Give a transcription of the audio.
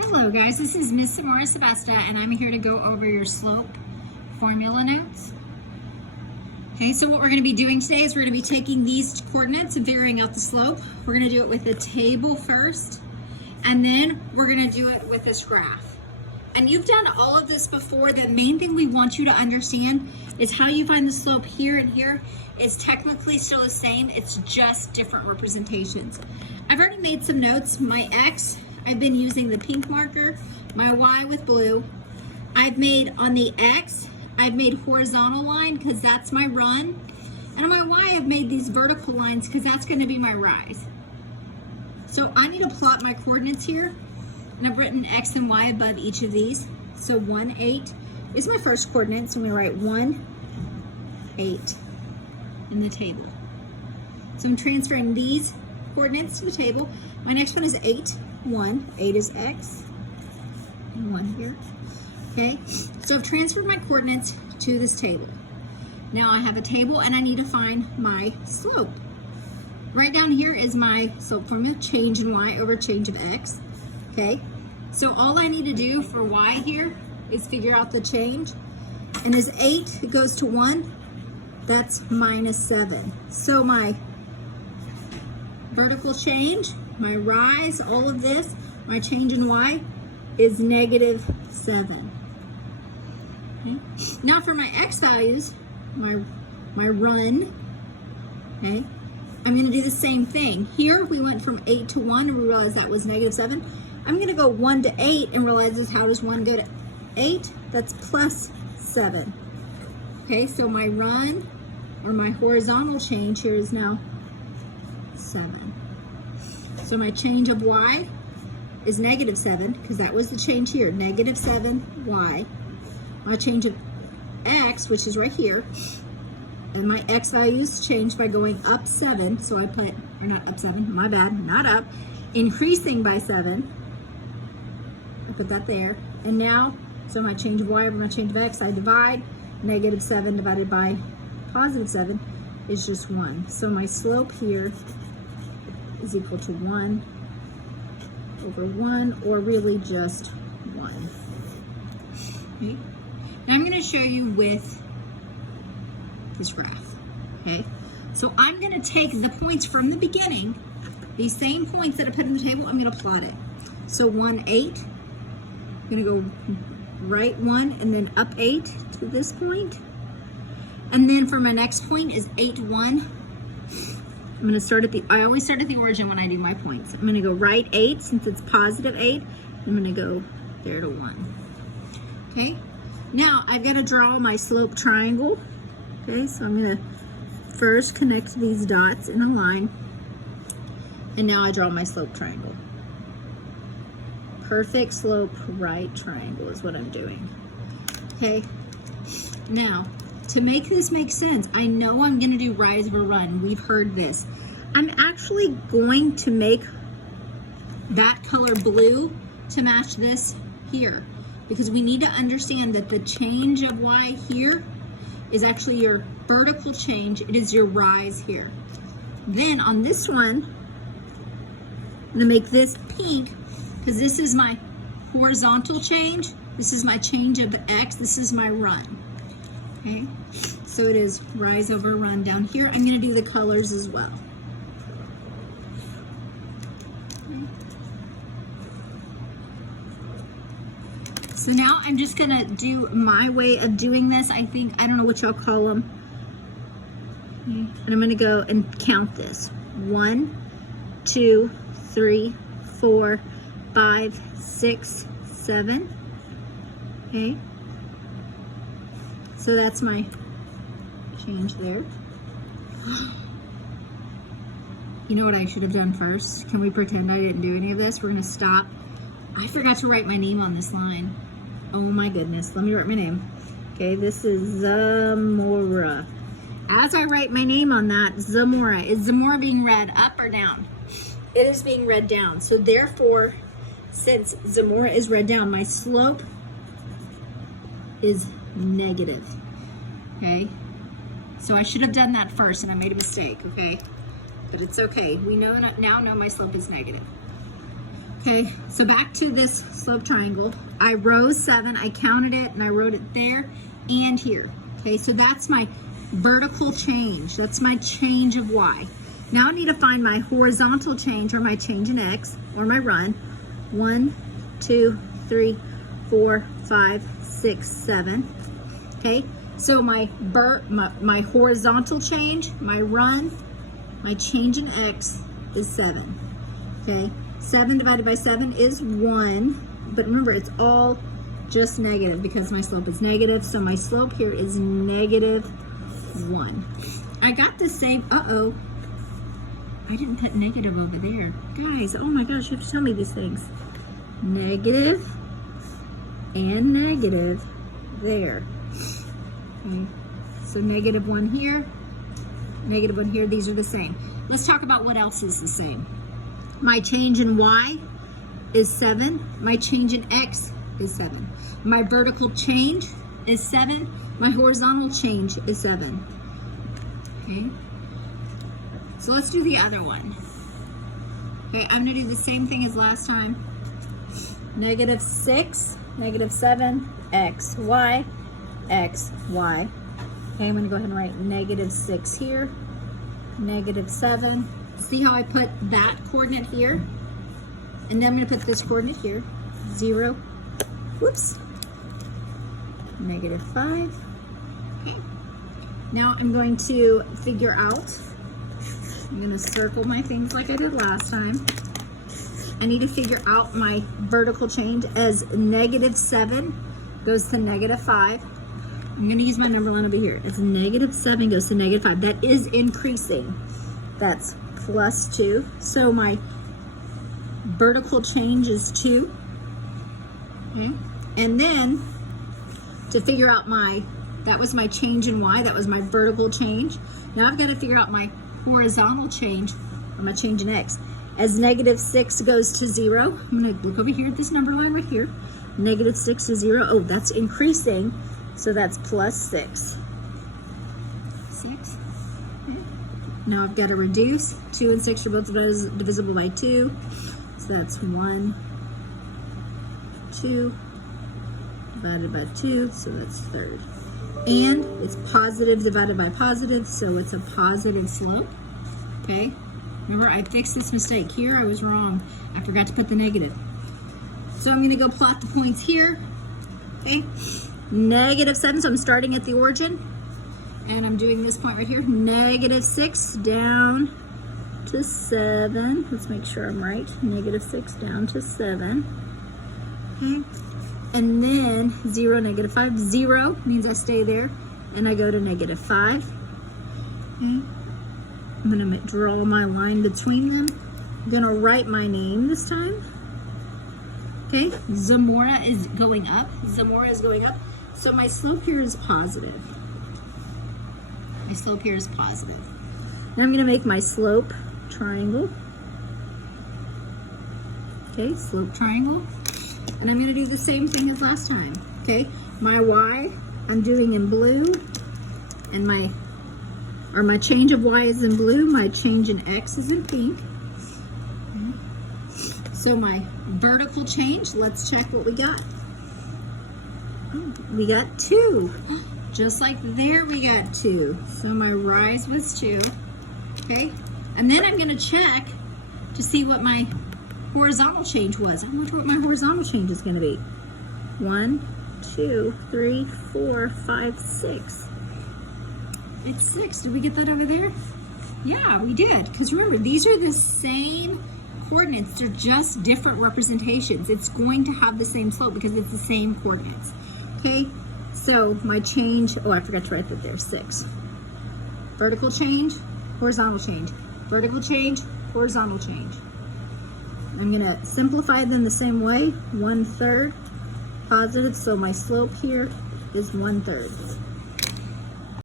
Hello guys, this is Miss Zamora Sebesta and I'm here to go over your slope formula notes. Okay, so what we're going to be doing today is we're going to be taking these coordinates and figuring out the slope. We're going to do it with a table first, and then we're going to do it with this graph. And you've done all of this before. The main thing we want you to understand is how you find the slope here and here is technically still the same. It's just different representations. I've already made some notes. My X, I've been using the pink marker, my Y with blue. I've made on the X, I've made horizontal line because that's my run. And on my Y, I've made these vertical lines because that's going to be my rise. So I need to plot my coordinates here. And I've written X and Y above each of these. So 1, 8 is my first coordinate. So I'm going to write 1, 8 in the table. So I'm transferring these coordinates to the table. My next one is 8, 1. 8 is X. And 1 here. Okay, so I've transferred my coordinates to this table. Now I have a table and I need to find my slope. Right down here is my slope formula, change in Y over change of X. Okay, so all I need to do for Y here is figure out the change. And as 8 goes to 1, that's minus 7. So my vertical change, my rise, all of this, my change in Y is negative 7. Okay. Now for my X values, my run, okay, I'm going to do the same thing. Here we went from 8 to 1 and we realized that was negative 7. I'm going to go 1 to 8 and realize how does 1 go to 8? That's plus 7. Okay, so my run or my horizontal change here is now 7. So my change of Y is negative 7 because that was the change here, negative 7Y. My change of X, which is right here, and my X values change by going up 7. So I put, or not up 7, my bad, not up, increasing by 7. I put that there. And now, so my change of Y over my change of X, I divide. Negative 7 divided by positive 7 is just 1. So my slope here is equal to 1 over 1, or really just 1. Okay. Now I'm going to show you with this graph. Okay. So I'm going to take the points from the beginning, these same points that I put in the table, I'm going to plot it. So 1, 8. I'm going to go right 1 and then up 8 to this point. And then for my next point is 8, 1. I'm going to start at I always start at the origin when I do my points. I'm going to go right 8 since it's positive 8. I'm going to go there to 1. Okay. Now I've got to draw my slope triangle. Okay, so I'm going to first connect these dots in a line. And now I draw my slope triangle. Perfect slope right triangle is what I'm doing. Okay. Now, to make this make sense, I know I'm going to do rise over run. We've heard this. I'm actually going to make that color blue to match this here, because we need to understand that the change of Y here is actually your vertical change. It is your rise here. Then on this one, I'm going to make this pink because this is my horizontal change. This is my change of X. This is my run. Okay, so it is rise over run down here. I'm going to do the colors as well. Okay. So now I'm just going to do my way of doing this. I don't know what y'all call them. Okay. And I'm going to go and count this. 1, 2, 3, 4, 5, 6, 7. Okay. So that's my change there. You know what I should have done first? Can we pretend I didn't do any of this? We're going to stop. I forgot to write my name on this line. Oh my goodness. Let me write my name. Okay, this is Zamora. As I write my name on that, Zamora. Is Zamora being read up or down? It is being read down. So therefore, since Zamora is read down, my slope is negative. Okay, so I should have done that first and I made a mistake. Okay, but it's okay. We now know my slope is negative. Okay, so back to this slope triangle. I rose 7, I counted it, and I wrote it there and here. Okay, so that's my vertical change. That's my change of y. Now I need to find my horizontal change, or my change in x, or my run. 1, 2, 3, 4, 5, 6, 7. Okay, so my horizontal change, my run, my change in x is 7. Okay, 7 divided by 7 is 1. But remember, it's all just negative because my slope is negative. So my slope here is negative 1. I got the same, I didn't put negative over there. Guys, oh my gosh, you have to tell me these things. Negative and negative there. Okay, so negative 1 here, negative 1 here, these are the same. Let's talk about what else is the same. My change in y is 7. My change in x is 7. My vertical change is 7. My horizontal change is 7. Okay, so let's do the other one. Okay, I'm gonna do the same thing as last time. Negative 6, negative 7, x, y, x, y. Okay, I'm gonna go ahead and write negative 6 here, negative 7. See how I put that coordinate here? And then I'm gonna put this coordinate here, 0, whoops, negative 5. Okay. Now I'm going to figure out, I'm gonna circle my things like I did last time. I need to figure out my vertical change as negative 7 goes to negative 5. I'm gonna use my number line over here. As negative 7 goes to negative 5. That is increasing. That's plus 2. So my vertical change is 2. Okay. And then to figure out that was my change in y, that was my vertical change. Now I've got to figure out my horizontal change, or my change in x. As negative 6 goes to 0, I'm going to look over here at this number line right here. Negative 6 to 0. Oh, that's increasing. So that's plus 6. 6. Okay. Now I've got to reduce. 2 and 6 are both divisible by 2. So that's 1, 2, divided by 2. So that's third. And it's positive divided by positive. So it's a positive slope. Okay. Remember, I fixed this mistake. Here I was wrong. I forgot to put the negative. So I'm going to go plot the points here. Okay. Negative 7, so I'm starting at the origin. And I'm doing this point right here. Negative 6 down to 7. Let's make sure I'm right. Negative 6 down to 7. Okay. And then 0, negative 5. 0 means I stay there. And I go to negative 5. Okay. I'm going to draw my line between them. I'm going to write my name this time. Okay, Zamora is going up. Zamora is going up. So my slope here is positive. My slope here is positive. Now I'm going to make my slope triangle. Okay, slope triangle. And I'm going to do the same thing as last time. Okay, my y I'm doing in blue, and my change of y is in blue, my change in x is in pink. Okay. So my vertical change, let's check what we got. Oh, we got 2. Just like there we got 2. So my rise was 2. Okay, and then I'm going to check to see what my horizontal change was. I wonder what my horizontal change is going to be. 1, 2, 3, 4, 5, 6. It's 6. Did we get that over there? Yeah, we did. Because remember, these are the same coordinates. They're just different representations. It's going to have the same slope because it's the same coordinates. Okay, so my change, I forgot to write that there, 6. Vertical change, horizontal change. Vertical change, horizontal change. I'm going to simplify them the same way. 1/3 positive, so my slope here is 1/3.